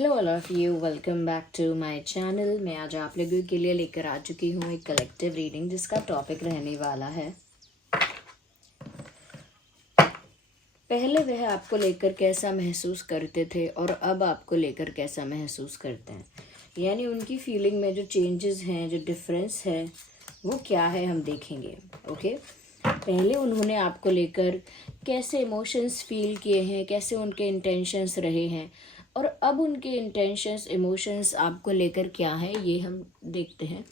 Hello all of you, welcome back to my channel. मैं आज आप लोगों के लिए लेकर आ चुकी हूँ एक कलेक्टिव रीडिंग जिसका टॉपिक रहने वाला है पहले वह आपको लेकर कैसा महसूस करते थे और अब आपको लेकर कैसा महसूस करते हैं। यानी उनकी फीलिंग में जो चेंजेस हैं, जो डिफरेंस है, वो क्या है हम देखेंगे। ओके, पहले उन्होंने आपको लेकर कैसे इमोशंस फील किए हैं, कैसे उनके इंटेंशंस रहे हैं, और अब उनके इंटेंशंस इमोशंस आपको लेकर क्या है, ये हम देखते हैं।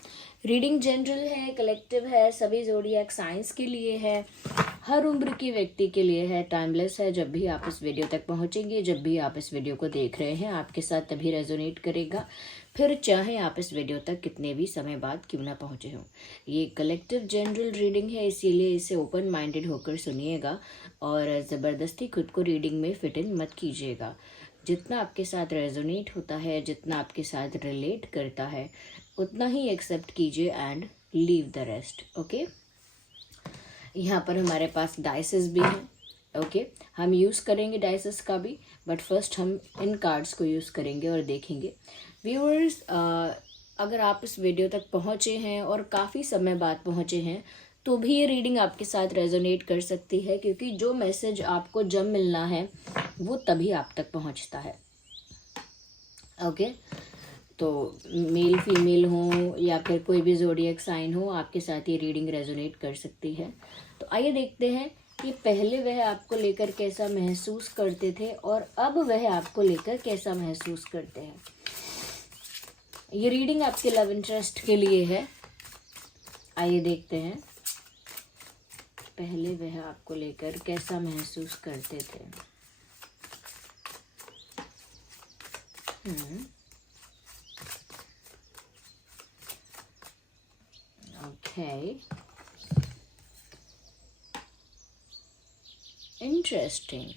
रीडिंग जनरल है, कलेक्टिव है, सभी ज़ोडिएक साइंस के लिए है, हर उम्र की व्यक्ति के लिए है, टाइमलेस है। जब भी आप इस वीडियो तक पहुंचेंगे, जब भी आप इस वीडियो को देख रहे हैं, आपके साथ तभी रेजोनेट करेगा, फिर चाहे आप इस वीडियो तक कितने भी समय बाद क्यों ना पहुंचे हों। ये कलेक्टिव जनरल रीडिंग है, इसीलिए इसे ओपन माइंडेड होकर सुनिएगा और ज़बरदस्ती खुद को रीडिंग में फिट इन मत कीजिएगा। जितना आपके साथ रेजोनेट होता है, जितना आपके साथ रिलेट करता है, उतना ही एक्सेप्ट कीजिए and leave the rest. Okay, यहाँ पर हमारे पास डाइसेस भी हैं। ओके, हम यूज़ करेंगे डाइसेस का भी, बट फर्स्ट हम इन कार्ड्स को यूज़ करेंगे और देखेंगे। व्यूअर्स, अगर आप इस वीडियो तक पहुँचे हैं और काफ़ी समय बाद पहुँचे हैं, तो भी ये रीडिंग आपके साथ रेजोनेट कर सकती है, क्योंकि जो मैसेज आपको जब मिलना है वो तभी आप तक पहुँचता है। ओके, तो मेल फीमेल हो या फिर कोई भी ज़ोडिएक साइन हो, आपके साथ ये रीडिंग रेजोनेट कर सकती है। तो आइए देखते हैं कि पहले वह आपको लेकर कैसा महसूस करते थे और अब वह आपको लेकर कैसा महसूस करते हैं। ये रीडिंग आपके लव इंटरेस्ट के लिए है। आइए देखते हैं पहले वह आपको लेकर कैसा महसूस करते थे। Okay, interesting.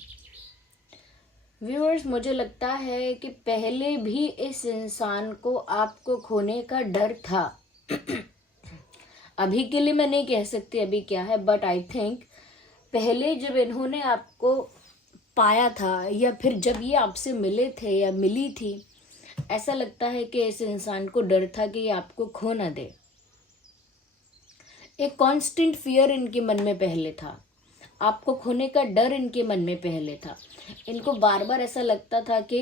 व्यूअर्स, मुझे लगता है कि पहले भी इस इंसान को आपको खोने का डर था। अभी के लिए मैं नहीं कह सकती अभी क्या है, बट आई थिंक पहले जब इन्होंने आपको पाया था या फिर जब ये आपसे मिले थे या मिली थी, ऐसा लगता है कि इस इंसान को डर था कि ये आपको खो ना दे। एक कांस्टेंट फियर इनके मन में पहले था, आपको खोने का डर इनके मन में पहले था। इनको बार बार ऐसा लगता था कि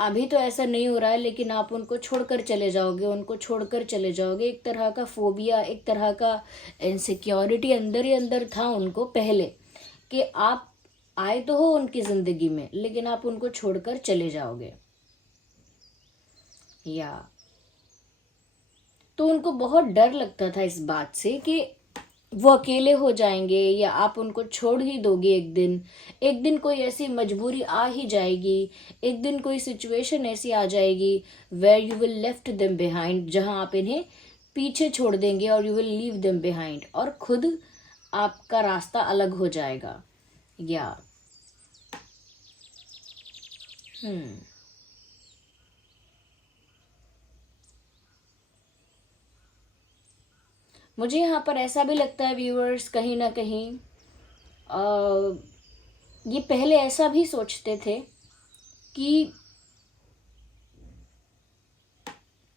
अभी तो ऐसा नहीं हो रहा है, लेकिन आप उनको छोड़कर चले जाओगे, उनको छोड़कर चले जाओगे। एक तरह का फोबिया, एक तरह का इनसिक्योरिटी अंदर ही अंदर था उनको पहले, कि आप आए तो हो उनकी जिंदगी में, लेकिन आप उनको छोड़कर चले जाओगे। या तो उनको बहुत डर लगता था इस बात से कि वो अकेले हो जाएंगे या आप उनको छोड़ ही दोगे। एक दिन कोई ऐसी मजबूरी आ ही जाएगी, एक दिन कोई सिचुएशन ऐसी आ जाएगी where you will left them behind, जहां आप इन्हें पीछे छोड़ देंगे और you will leave them behind, और खुद आपका रास्ता अलग हो जाएगा। या मुझे यहाँ पर ऐसा भी लगता है व्यूअर्स, कहीं ना कहीं ये पहले ऐसा भी सोचते थे कि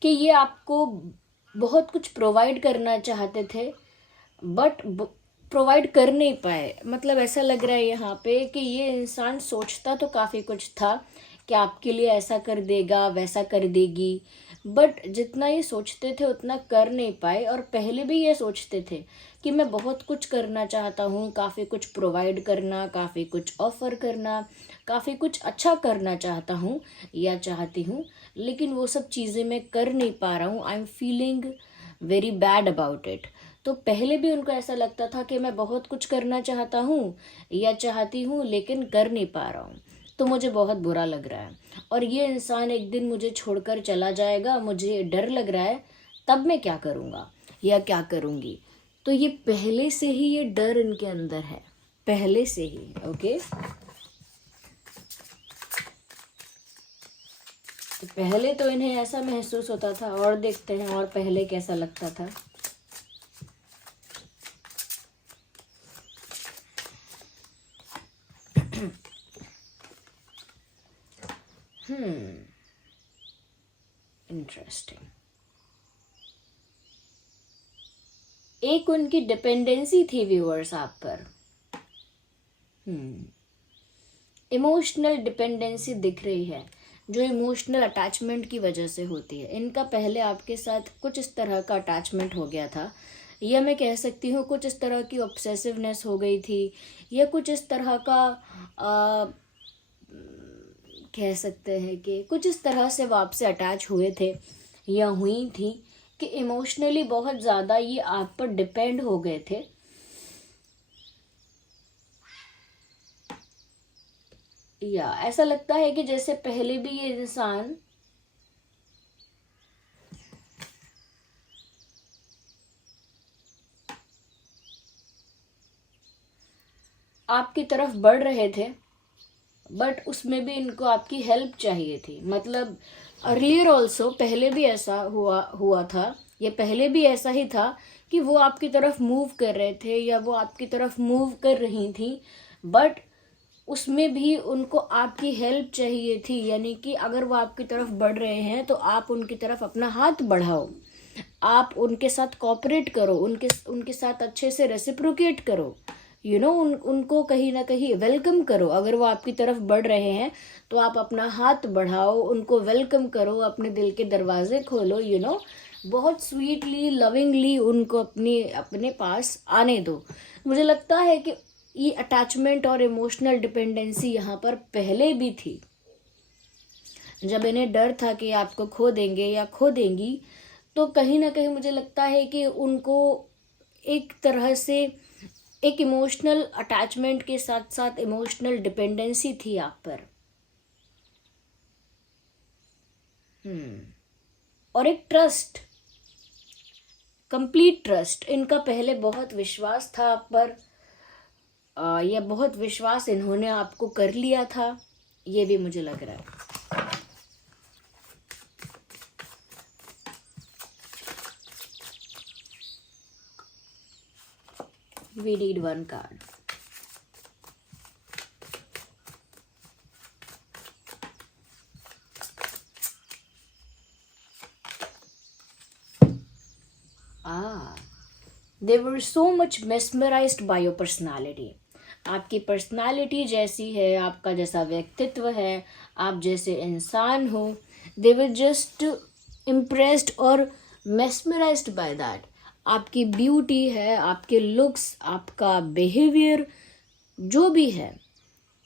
ये आपको बहुत कुछ प्रोवाइड करना चाहते थे, बट प्रोवाइड कर नहीं पाए। मतलब ऐसा लग रहा है यहाँ पे कि ये इंसान सोचता तो काफ़ी कुछ था कि आपके लिए ऐसा कर देगा, वैसा कर देगी, बट जितना ये सोचते थे उतना कर नहीं पाए। और पहले भी ये सोचते थे कि मैं बहुत कुछ करना चाहता हूँ, काफ़ी कुछ प्रोवाइड करना, काफ़ी कुछ ऑफर करना, काफ़ी कुछ अच्छा करना चाहता हूँ या चाहती हूँ, लेकिन वो सब चीज़ें मैं कर नहीं पा रहा हूँ। I am feeling very bad about it. तो पहले भी उनको ऐसा लगता था कि मैं बहुत कुछ करना चाहता हूँ या चाहती हूँ, लेकिन कर नहीं पा रहा हूँ, तो मुझे बहुत बुरा लग रहा है और ये इंसान एक दिन मुझे छोड़कर चला जाएगा, मुझे डर लग रहा है, तब मैं क्या करूँगा या क्या करूँगी। तो ये पहले से ही ये डर इनके अंदर है, पहले से ही। ओके, तो पहले तो इन्हें ऐसा महसूस होता था, और देखते हैं और पहले कैसा लगता था। इंटरेस्टिंग। एक उनकी डिपेंडेंसी थी व्यूअर्स आप पर। इमोशनल डिपेंडेंसी दिख रही है, जो इमोशनल अटैचमेंट की वजह से होती है। इनका पहले आपके साथ कुछ इस तरह का अटैचमेंट हो गया था, या मैं कह सकती हूँ कुछ इस तरह की ऑब्सेसिवनेस हो गई थी, या कुछ इस तरह का कह सकते हैं कि कुछ इस तरह से वो आपसे अटैच हुए थे या हुई थी कि इमोशनली बहुत ज़्यादा ये आप पर डिपेंड हो गए थे। या ऐसा लगता है कि जैसे पहले भी ये इंसान आपकी तरफ बढ़ रहे थे, बट उसमें भी इनको आपकी हेल्प चाहिए थी। मतलब अर्लियर ऑल्सो, पहले भी ऐसा हुआ था, ये पहले भी ऐसा ही था कि वो आपकी तरफ मूव कर रहे थे या वो आपकी तरफ मूव कर रही थी, बट उसमें भी उनको आपकी हेल्प चाहिए थी। यानी कि अगर वो आपकी तरफ बढ़ रहे हैं तो आप उनकी तरफ अपना हाथ बढ़ाओ, आप उनके साथ कोऑपरेट करो, उनके साथ अच्छे से रेसिप्रोकेट करो, उनको कहीं ना कहीं वेलकम करो। अगर वो आपकी तरफ बढ़ रहे हैं तो आप अपना हाथ बढ़ाओ, उनको वेलकम करो, अपने दिल के दरवाजे खोलो, बहुत स्वीटली लविंगली उनको अपने पास आने दो। मुझे लगता है कि ये अटैचमेंट और इमोशनल डिपेंडेंसी यहाँ पर पहले भी थी। जब इन्हें डर था कि आपको खो देंगे या खो देंगी, तो कहीं ना कहीं मुझे लगता है कि उनको एक तरह से एक इमोशनल अटैचमेंट के साथ साथ इमोशनल डिपेंडेंसी थी आप पर। और एक ट्रस्ट, कंप्लीट ट्रस्ट। इनका पहले बहुत विश्वास था आप पर, या बहुत विश्वास इन्होंने आपको कर लिया था, ये भी मुझे लग रहा है। We need one card. They were so much mesmerized by your personality. आपकी पर्सनालिटी जैसी है, आपका जैसा व्यक्तित्व है, आप जैसे इंसान हो, they were just impressed और mesmerized by that. आपकी ब्यूटी है, आपके लुक्स, आपका बिहेवियर जो भी है,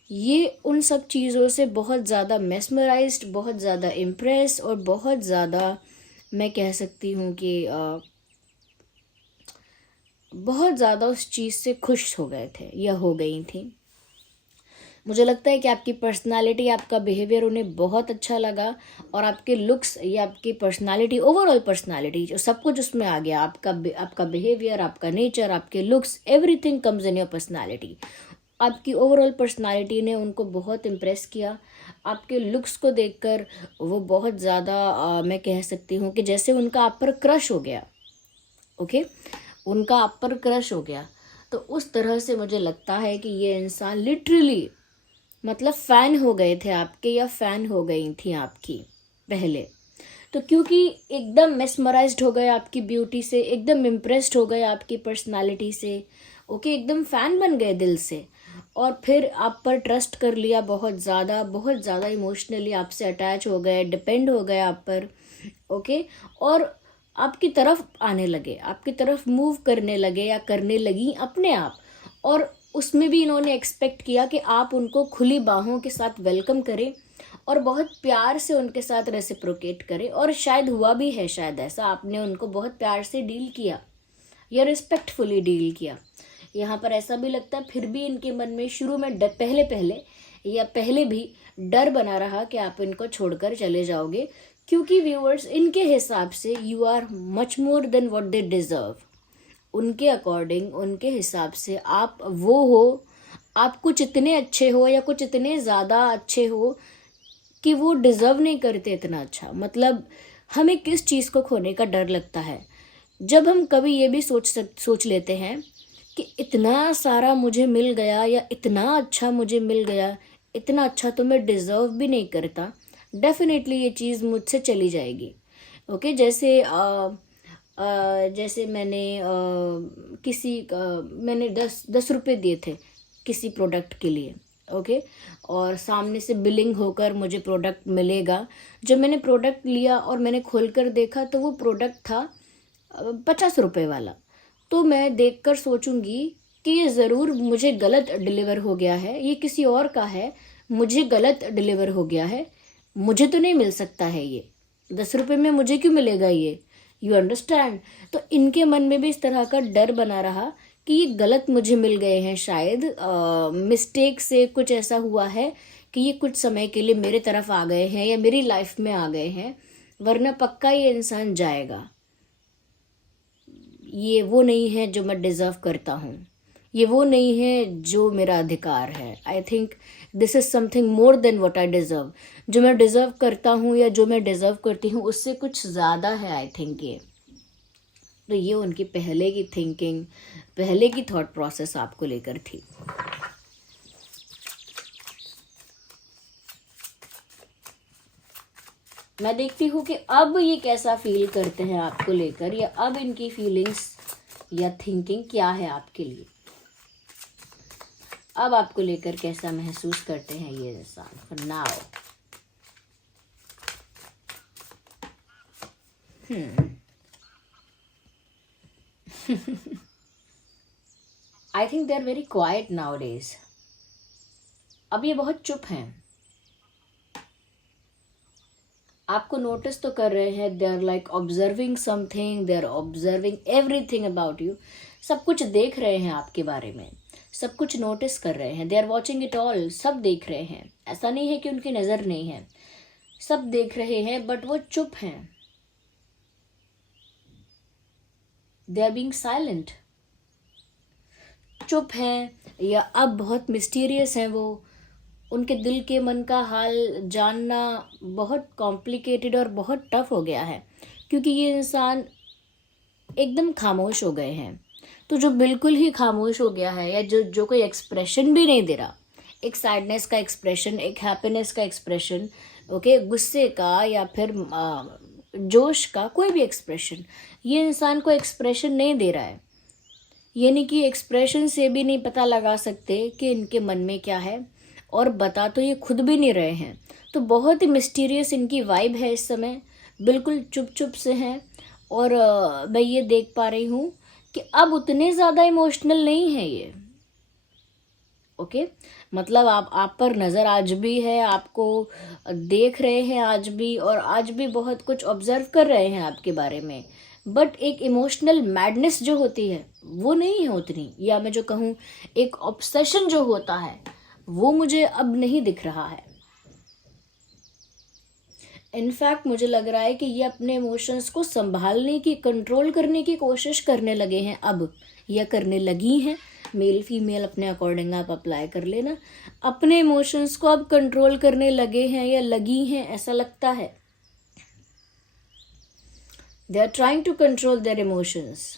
ये उन सब चीज़ों से बहुत ज़्यादा मेस्मराइज्ड, बहुत ज़्यादा इम्प्रेस और बहुत ज़्यादा मैं कह सकती हूँ कि बहुत ज़्यादा उस चीज़ से खुश हो गए थे या हो गई थी। मुझे लगता है कि आपकी पर्सनालिटी, आपका बिहेवियर उन्हें बहुत अच्छा लगा, और आपके लुक्स या आपकी पर्सनालिटी, ओवरऑल पर्सनालिटी जो सब कुछ उसमें आ गया, आपका बिहेवियर, आपका नेचर, आपके looks, everything comes in your personality. आपकी ओवरऑल पर्सनालिटी ने उनको बहुत इम्प्रेस किया। आपके लुक्स को देखकर वो बहुत ज़्यादा मैं कह सकती हूँ कि जैसे उनका आप पर क्रश हो गया। ओके, उनका आप पर क्रश हो गया। तो उस तरह से मुझे लगता है कि ये इंसान लिटरली मतलब फ़ैन हो गए थे आपके, या फ़ैन हो गई थी आपकी पहले। तो क्योंकि एकदम मेस्मराइज्ड हो गए आपकी ब्यूटी से, एकदम इम्प्रेस्ड हो गए आपकी पर्सनालिटी से, ओके, एकदम फ़ैन बन गए दिल से, और फिर आप पर ट्रस्ट कर लिया बहुत ज़्यादा इमोशनली आपसे अटैच हो गए, डिपेंड हो गए आप पर, ओके, और आपकी तरफ आने लगे, आपकी तरफ मूव करने लगे या करने लगी अपने आप। और उसमें भी इन्होंने एक्सपेक्ट किया कि आप उनको खुली बाहों के साथ वेलकम करें और बहुत प्यार से उनके साथ रेसिप्रोकेट करें। और शायद हुआ भी है, शायद ऐसा आपने उनको बहुत प्यार से डील किया या रिस्पेक्टफुली डील किया। यहाँ पर ऐसा भी लगता है फिर भी इनके मन में शुरू में पहले भी डर बना रहा कि आप इनको छोड़कर चले जाओगे, क्योंकि व्यूअर्स इनके हिसाब से you are much more than what they deserve. उनके अकॉर्डिंग, उनके हिसाब से आप वो हो, आप कुछ इतने अच्छे हो या कुछ इतने ज़्यादा अच्छे हो कि वो डिज़र्व नहीं करते इतना अच्छा। मतलब हमें किस चीज़ को खोने का डर लगता है, जब हम कभी ये भी सोच लेते हैं कि इतना सारा मुझे मिल गया या इतना अच्छा मुझे मिल गया, इतना अच्छा तो मैं डिज़र्व भी नहीं करता, डेफिनेटली ये चीज़ मुझसे चली जाएगी। ओके, जैसे मैंने 10 रुपये दिए थे किसी प्रोडक्ट के लिए। ओके, और सामने से बिलिंग होकर मुझे प्रोडक्ट मिलेगा। जब मैंने प्रोडक्ट लिया और मैंने खोल कर देखा तो वो प्रोडक्ट था 50 रुपये वाला। तो मैं देखकर सोचूंगी कि ये ज़रूर मुझे गलत डिलीवर हो गया है, ये किसी और का है, मुझे गलत डिलीवर हो गया है, मुझे तो नहीं मिल सकता है ये 10 रुपये में, मुझे क्यों मिलेगा ये। You understand. तो इनके मन में भी इस तरह का डर बना रहा कि ये गलत मुझे मिल गए हैं, शायद मिस्टेक से कुछ ऐसा हुआ है कि ये कुछ समय के लिए मेरे तरफ आ गए हैं या मेरी लाइफ में आ गए हैं, वरना पक्का ये इंसान जाएगा। ये वो नहीं है जो मैं डिज़र्व करता हूँ, ये वो नहीं है जो मेरा अधिकार है। I think this is something more than what I deserve. जो मैं डिज़र्व करता हूँ या जो मैं डिज़र्व करती हूँ उससे कुछ ज़्यादा है आई थिंक ये। तो ये उनकी पहले की थिंकिंग, पहले की थॉट प्रोसेस आपको लेकर थी। मैं देखती हूँ कि अब ये कैसा फील करते हैं आपको लेकर, या अब इनकी फीलिंग्स या थिंकिंग क्या है आपके लिए, अब आपको लेकर कैसा महसूस करते हैं ये इंसान for now. I think they are very quite now days. अब ये बहुत चुप हैं, आपको नोटिस तो कर रहे हैं। They are like observing something, they are observing everything about you. सब कुछ देख रहे हैं आपके बारे में, सब कुछ नोटिस कर रहे हैं। They are watching it all, सब देख रहे हैं। ऐसा नहीं है कि उनकी नज़र नहीं है, सब देख रहे हैं, बट वो चुप हैं। दे आर बीइंग साइलेंट, चुप हैं, या अब बहुत मिस्टीरियस हैं वो। उनके दिल के मन का हाल जानना बहुत कॉम्प्लिकेटेड और बहुत टफ हो गया है, क्योंकि ये इंसान एकदम खामोश हो गए हैं। तो जो बिल्कुल ही खामोश हो गया है, या जो कोई एक्सप्रेशन भी नहीं दे रहा, एक सैडनेस का एक्सप्रेशन, एक हैप्पीनेस का एक्सप्रेशन, ओके, गुस्से का या फिर जोश का कोई भी एक्सप्रेशन, ये इंसान को एक्सप्रेशन नहीं दे रहा है। यानी कि एक्सप्रेशन से भी नहीं पता लगा सकते कि इनके मन में क्या है, और बता तो ये खुद भी नहीं रहे हैं। तो बहुत ही मिस्टीरियस इनकी वाइब है इस समय, बिल्कुल चुप चुप से हैं। और मैं ये देख पा रही हूँ कि अब उतने ज़्यादा इमोशनल नहीं है ये। ओके, मतलब आप पर नज़र आज भी है, आपको देख रहे हैं आज भी, और आज भी बहुत कुछ ऑब्जर्व कर रहे हैं आपके बारे में, बट एक इमोशनल मैडनेस जो होती है वो नहीं है उतनी, या मैं जो कहूँ एक ऑब्सेशन जो होता है वो मुझे अब नहीं दिख रहा है। इनफैक्ट मुझे लग रहा है कि ये अपने इमोशंस को संभालने की, कंट्रोल करने की कोशिश करने लगे हैं अब, या करने लगी हैं। मेल फीमेल अपने अकॉर्डिंग आप अप्लाई कर लेना। अपने इमोशंस को अब कंट्रोल करने लगे हैं या लगी हैं, ऐसा लगता है। They are trying to control their emotions.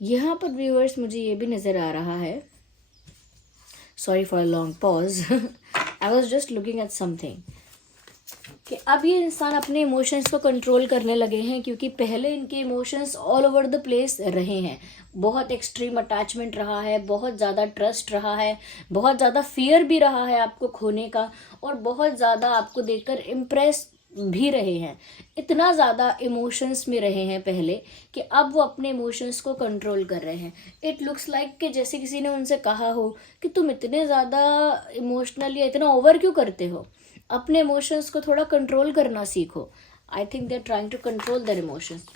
यहाँ पर व्यूअर्स मुझे ये भी नज़र आ रहा है, sorry for a long pause, I was just looking at something, कि अब ये इंसान अपने इमोशंस को कंट्रोल करने लगे हैं, क्योंकि पहले इनके emotions all over the place रहे हैं। बहुत एक्सट्रीम अटैचमेंट रहा है, बहुत ज़्यादा ट्रस्ट रहा है, बहुत ज़्यादा फियर भी रहा है आपको खोने का, और बहुत ज़्यादा आपको देखकर इम्प्रेस भी रहे हैं। इतना ज़्यादा इमोशंस में रहे हैं पहले कि अब वो अपने इमोशंस को कंट्रोल कर रहे हैं। इट लुक्स लाइक कि जैसे किसी ने उनसे कहा हो कि तुम इतने ज़्यादा इमोशनल या इतना ओवर क्यों करते हो, अपने इमोशंस को थोड़ा कंट्रोल करना सीखो। I think they are trying to control their emotions,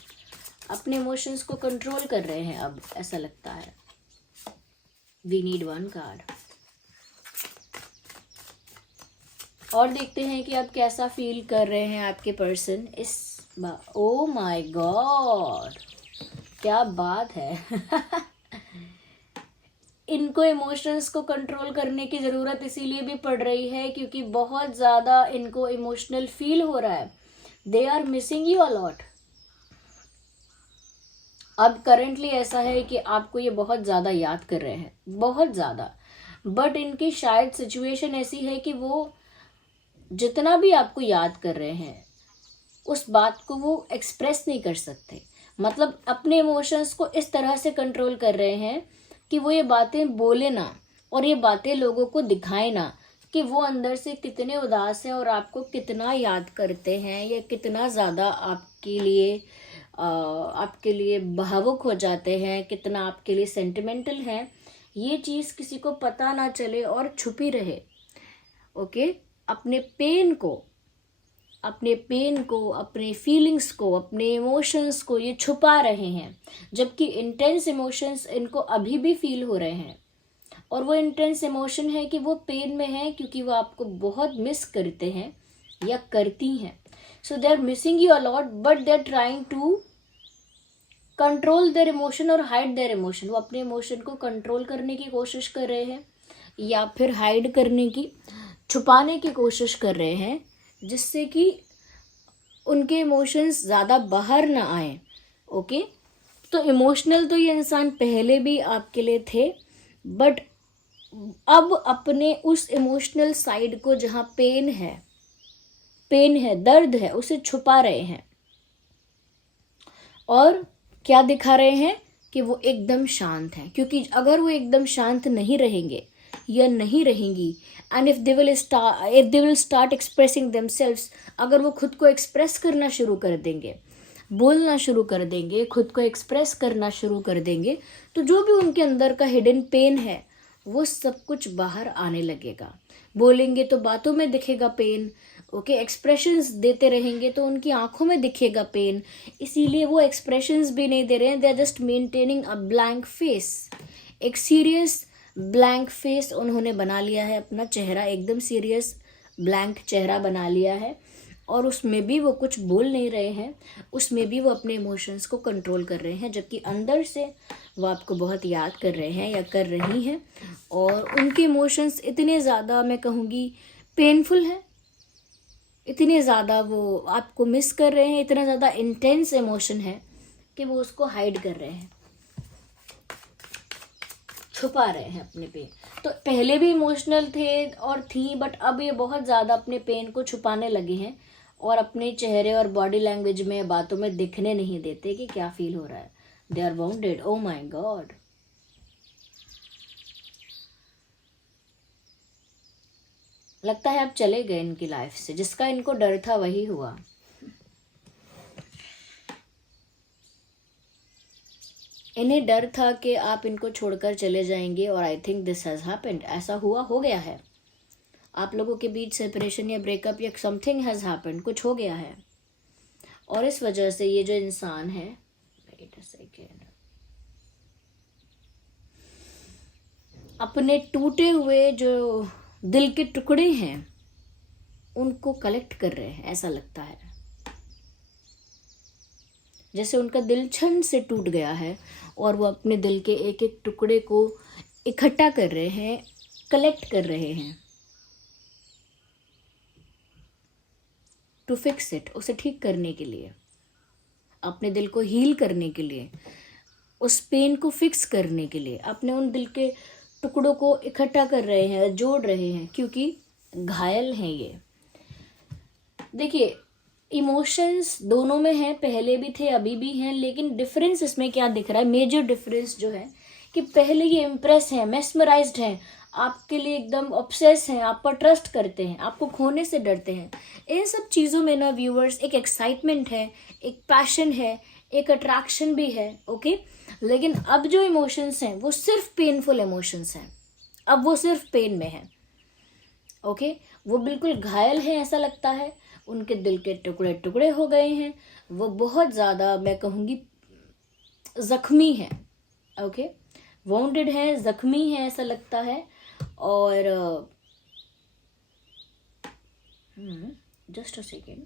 अपने इमोशंस को कंट्रोल कर रहे हैं अब, ऐसा लगता है। We need one card. और देखते हैं कि आप कैसा फील कर रहे हैं आपके पर्सन इस ओ माय गॉड, क्या बात है। इनको इमोशंस को कंट्रोल करने की ज़रूरत इसीलिए भी पड़ रही है क्योंकि बहुत ज़्यादा इनको इमोशनल फील हो रहा है। They are missing you a lot. अब करंटली ऐसा है कि आपको ये बहुत ज़्यादा याद कर रहे हैं, बहुत ज़्यादा, बट इनकी शायद सिचुएशन ऐसी है कि वो जितना भी आपको याद कर रहे हैं उस बात को वो एक्सप्रेस नहीं कर सकते। मतलब अपने इमोशंस को इस तरह से कंट्रोल कर रहे हैं कि वो ये बातें बोले ना और ये बातें लोगों को दिखाए ना कि वो अंदर से कितने उदास हैं और आपको कितना याद करते हैं या कितना ज़्यादा आपके लिए भावुक हो जाते हैं, कितना आपके लिए सेंटिमेंटल हैं। ये चीज़ किसी को पता ना चले और छुपी रहे। ओके, अपने पेन को, अपने फीलिंग्स को, अपने इमोशंस को ये छुपा रहे हैं, जबकि इंटेंस इमोशंस इनको अभी भी फील हो रहे हैं। और वो इंटेंस इमोशन है कि वो पेन में है क्योंकि वो आपको बहुत मिस करते हैं या करती हैं। So they are missing you a lot but they are trying to control their emotion और हाइड देयर इमोशन। वो अपने इमोशन को कंट्रोल करने की कोशिश कर रहे हैं या फिर हाइड करने की, छुपाने की कोशिश कर रहे हैं, जिससे कि उनके इमोशंस ज़्यादा बाहर ना आए। ओके, तो इमोशनल तो ये इंसान पहले भी आपके लिए थे, बट अब अपने उस इमोशनल साइड को, जहाँ पेन है, दर्द है, उसे छुपा रहे हैं। और क्या दिखा रहे हैं कि वो एकदम शांत हैं, क्योंकि अगर वो एकदम शांत नहीं रहेंगे या नहीं रहेंगी, and if they will start expressing themselves, अगर वो खुद को एक्सप्रेस करना शुरू कर देंगे, बोलना शुरू कर देंगे, खुद को एक्सप्रेस करना शुरू कर देंगे, तो जो भी उनके अंदर का हिडन पेन है वो सब कुछ बाहर आने लगेगा। बोलेंगे तो बातों में दिखेगा पेन, ओके, एक्सप्रेशंस देते रहेंगे तो उनकी आंखों में दिखेगा पेन। इसीलिए वो एक्सप्रेशंस भी नहीं दे रहे हैं, they are just maintaining a blank face. एक सीरियस ब्लैंक फेस उन्होंने बना लिया है, अपना चेहरा एकदम सीरियस ब्लैंक चेहरा बना लिया है, और उसमें भी वो कुछ बोल नहीं रहे हैं, उसमें भी वो अपने इमोशंस को कंट्रोल कर रहे हैं, जबकि अंदर से वो आपको बहुत याद कर रहे हैं या कर रही हैं। और उनके इमोशंस इतने ज़्यादा, मैं कहूँगी, पेनफुल हैं, इतने ज़्यादा वो आपको मिस कर रहे हैं, इतना ज़्यादा इंटेंस इमोशन है कि वो उसको हाइड कर रहे हैं, छुपा रहे हैं अपने पेन। तो पहले भी इमोशनल थे और थी, बट अब ये बहुत ज़्यादा अपने पेन को छुपाने लगे हैं और अपने चेहरे और बॉडी लैंग्वेज में, बातों में दिखने नहीं देते कि क्या फील हो रहा है। They are wounded. Oh my God, लगता है आप चले गए इनकी लाइफ से। जिसका इनको डर था वही हुआ। इन्हें डर था कि आप इनको छोड़कर चले जाएंगे, और I think this has happened. ऐसा हो गया है। आप लोगों के बीच सेपरेशन या ब्रेकअप या समथिंग हैज हैपेंड, कुछ हो गया है। और इस वजह से ये जो इंसान है, वेट अ सेकेंड, अपने टूटे हुए जो दिल के टुकड़े हैं उनको कलेक्ट कर रहे हैं। ऐसा लगता है जैसे उनका दिल छन से टूट गया है और वो अपने दिल के एक एक टुकड़े को इकट्ठा कर रहे हैं, कलेक्ट कर रहे हैं, टू फिक्स इट, उसे ठीक करने के लिए, अपने दिल को हील करने के लिए, उस पेन को फिक्स करने के लिए अपने उन दिल के टुकड़ों को इकट्ठा कर रहे हैं, जोड़ रहे हैं, क्योंकि घायल हैं ये। देखिए, इमोशंस दोनों में हैं, पहले भी थे अभी भी हैं, लेकिन डिफरेंस इसमें क्या दिख रहा है, मेजर डिफरेंस जो है कि पहले ये इम्प्रेस हैं, मेस्मराइज्ड हैं, आपके लिए एकदम ऑब्सेस हैं, आप पर ट्रस्ट करते हैं, आपको खोने से डरते हैं। इन सब चीज़ों में ना व्यूअर्स एक एक्साइटमेंट है, एक पैशन है, एक अट्रैक्शन भी है, ओके। लेकिन अब जो इमोशंस हैं वो सिर्फ पेनफुल इमोशंस हैं, अब वो सिर्फ पेन में है, ओके। वो बिल्कुल घायल है, ऐसा लगता है, उनके दिल के टुकड़े टुकड़े हो गए हैं, वो बहुत ज़्यादा, मैं कहूँगी, ज़ख्मी है, ओके, वाउंडेड है, ज़ख्मी है, ऐसा लगता है। और जस्ट अ सेकेंड.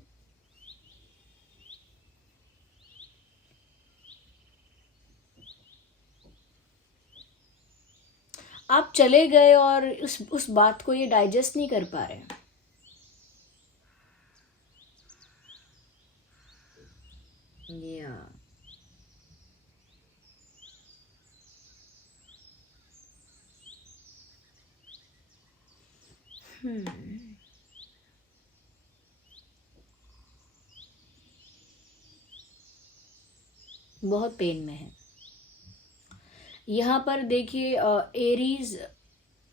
आप चले गए और उस बात को ये डाइजेस्ट नहीं कर पा रहे हैं. या बहुत पेन में है. यहाँ पर देखिए एरीज,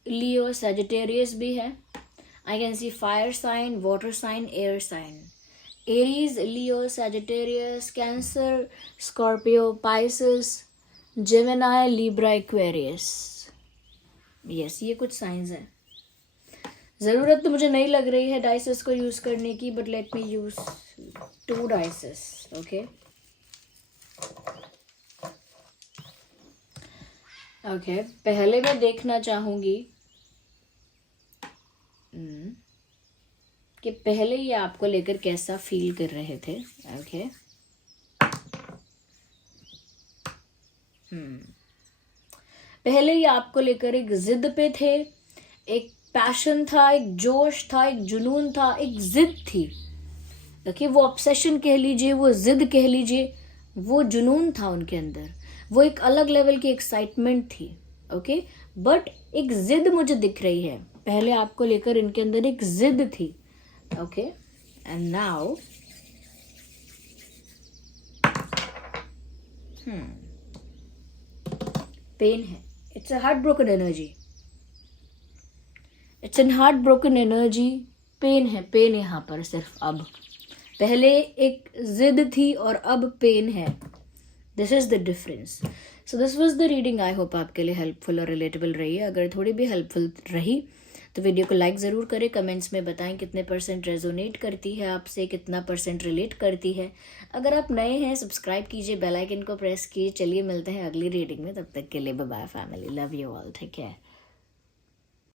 लियो, सजिटेरियस भी है. I can see fire sign, water sign, air sign. Aries, Leo, Sagittarius, Cancer, Scorpio, Pisces, Gemini, Libra, Aquarius. Yes, ये कुछ साइंस हैं. ज़रूरत तो मुझे नहीं लग रही है डाइसेस को यूज़ करने की, but let me use 2 dices. Okay okay. पहले मैं देखना चाहूँगी कि पहले ये आपको लेकर कैसा फील कर रहे थे. ओके पहले ये आपको लेकर एक जिद पे थे, एक पैशन था, एक जोश था, एक जुनून था, एक जिद थी. ओके वो ऑब्सेशन कह लीजिए, वो जिद कह लीजिए, वो जुनून था उनके अंदर. वो एक अलग लेवल की एक्साइटमेंट थी. ओके बट एक जिद मुझे दिख रही है. पहले आपको लेकर इनके अंदर एक जिद थी. ओके एंड नाउ पेन है. It's a heart broken energy. It's an heart broken energy. Pain है, पेन यहाँ पर सिर्फ. अब पहले एक जिद थी और अब पेन है. This is the difference. So this was the reading. I hope आपके लिए हेल्पफुल और रिलेटेबल रही है. अगर थोड़ी भी हेल्पफुल रही तो वीडियो को लाइक ज़रूर करें. कमेंट्स में बताएं कितने % रेजोनेट करती है आपसे, कितना % रिलेट करती है. अगर आप नए हैं सब्सक्राइब कीजिए, बेल आइकन को प्रेस कीजिए. चलिए मिलते हैं अगली रीडिंग में. तब तक के लिए bye bye family. Love you all. Take care.